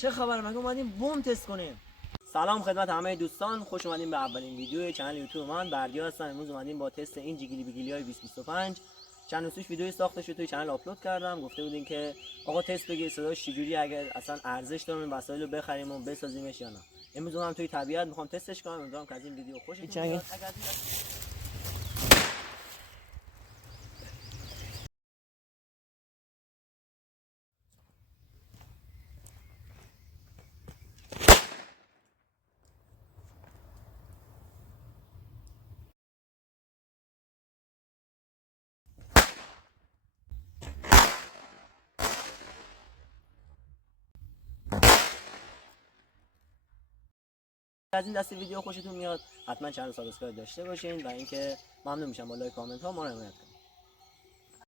چه خبر؟ مگه اومدیم بم تست کنیم؟ سلام خدمت همه دوستان، خوش اومدیم به اولین ویدیو کانال یوتیوب من. بردیا هستم. امروز اومدیم با تست این جیگیلی بیگیلی های 2025. چند روز پیش ویدیوی ساخته شد توی کانال آپلود کردم. گفته بودین که آقا تست بگیر صداش چجوری، اگر اصلا ارزش داره این وسایل رو بخریم و بسازیمش یا نه. امروز هم توی طبیعت میخوام تستش کنم. امیدوارم که از این ویدیو خوشتون بیاد. از این دسته ویدیو خوشتون میاد حتما چنل سابسکرایب داشته باشین و اینکه ممنون میشم با لایک کامنت ها ما رو حمایت کنید.